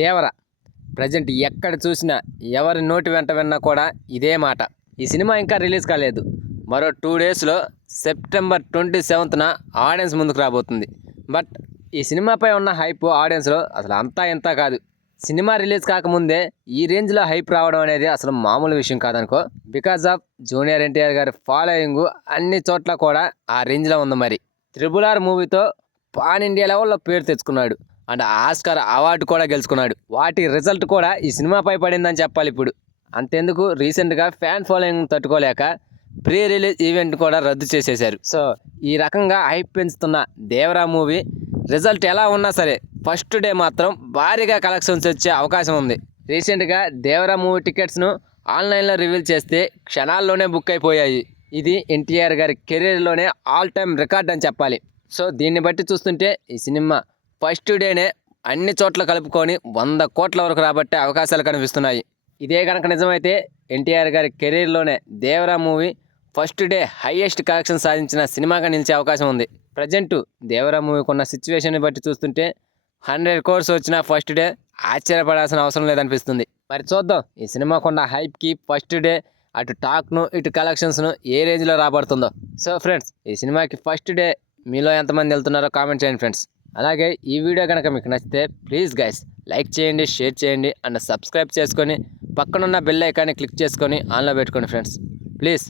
దేవర present ఎక్కడ చూసినా ఎవరి నోటి వెంట విన్నా కూడా ఇదే మాట. ఈ సినిమా ఇంకా రిలీజ్ కాలేదు. మరో 2 డేస్లో సెప్టెంబర్ 27న ఆడియన్స్ ముందుకు రాబోతుంది. బట్ ఈ సినిమాపై ఉన్న హైప్ ఆడియన్స్లో అసలు అంతా ఇంత కాదు. సినిమా రిలీజ్ కాకముందే ఈ రేంజ్లో హైప్ రావడం అనేది అసలు మామూలు విషయం కాదనుకో. బికాజ్ ఆఫ్ జూనియర్ ఎన్టీఆర్ గారి ఫాలోయింగ్ అన్ని చోట్ల కూడా ఆ రేంజ్లో ఉంది. మరి RRR మూవీతో పాన్ ఇండియా లెవెల్లో పేరు తెచ్చుకున్నాడు అండ్ ఆస్కార్ అవార్డు కూడా గెలుచుకున్నాడు. వాటి రిజల్ట్ కూడా ఈ సినిమాపై పడిందని చెప్పాలి. ఇప్పుడు అంతెందుకు, రీసెంట్గా ఫ్యాన్ ఫాలోయింగ్ తట్టుకోలేక ప్రీ రిలీజ్ ఈవెంట్ కూడా రద్దు చేసేశారు. సో ఈ రకంగా హైప్ పెంచుతున్న దేవరా మూవీ రిజల్ట్ ఎలా ఉన్నా సరే ఫస్ట్ డే మాత్రం భారీగా కలెక్షన్స్ వచ్చే అవకాశం ఉంది. రీసెంట్గా దేవరా మూవీ టికెట్స్ను ఆన్లైన్లో రివీల్ చేస్తే క్షణాల్లోనే బుక్ అయిపోయాయి. ఇది ఎన్టీఆర్ గారి కెరీర్లోనే ఆల్ టైమ్ రికార్డ్ అని చెప్పాలి. సో దీన్ని బట్టి చూస్తుంటే ఈ సినిమా ఫస్ట్ డేనే అన్ని చోట్ల కలుపుకొని 100 కోట్ల వరకు రాబట్టే అవకాశాలు కనిపిస్తున్నాయి. ఇదే కనుక నిజమైతే ఎన్టీఆర్ గారి కెరీర్లోనే Devara movie first day highest collection సాధించిన సినిమాగా నిలిచే అవకాశం ఉంది. ప్రజెంట్ దేవరా మూవీకి ఉన్న సిచ్యువేషన్ని బట్టి చూస్తుంటే 100 crores వచ్చిన ఫస్ట్ డే ఆశ్చర్యపడాల్సిన అవసరం లేదనిపిస్తుంది. మరి చూద్దాం ఈ సినిమాకున్న హైప్కి ఫస్ట్ డే అటు టాక్ను ఇటు కలెక్షన్స్ను ఏ రేంజ్లో రాబడుతుందో. సో ఫ్రెండ్స్, ఈ సినిమాకి ఫస్ట్ డే మీలో ఎంతమంది వెళ్తున్నారో కామెంట్ చేయండి ఫ్రెండ్స్. అలాగే ఈ వీడియో కనుక మీకు నచ్చితే ప్లీజ్ గైస్ లైక్ చేయండి, షేర్ చేయండి అండ్ సబ్స్క్రైబ్ చేసుకొని పక్కనున్న బెల్ ఐకాన్ని క్లిక్ చేసుకొని ఆన్లో పెట్టుకోండి ఫ్రెండ్స్. ప్లీజ్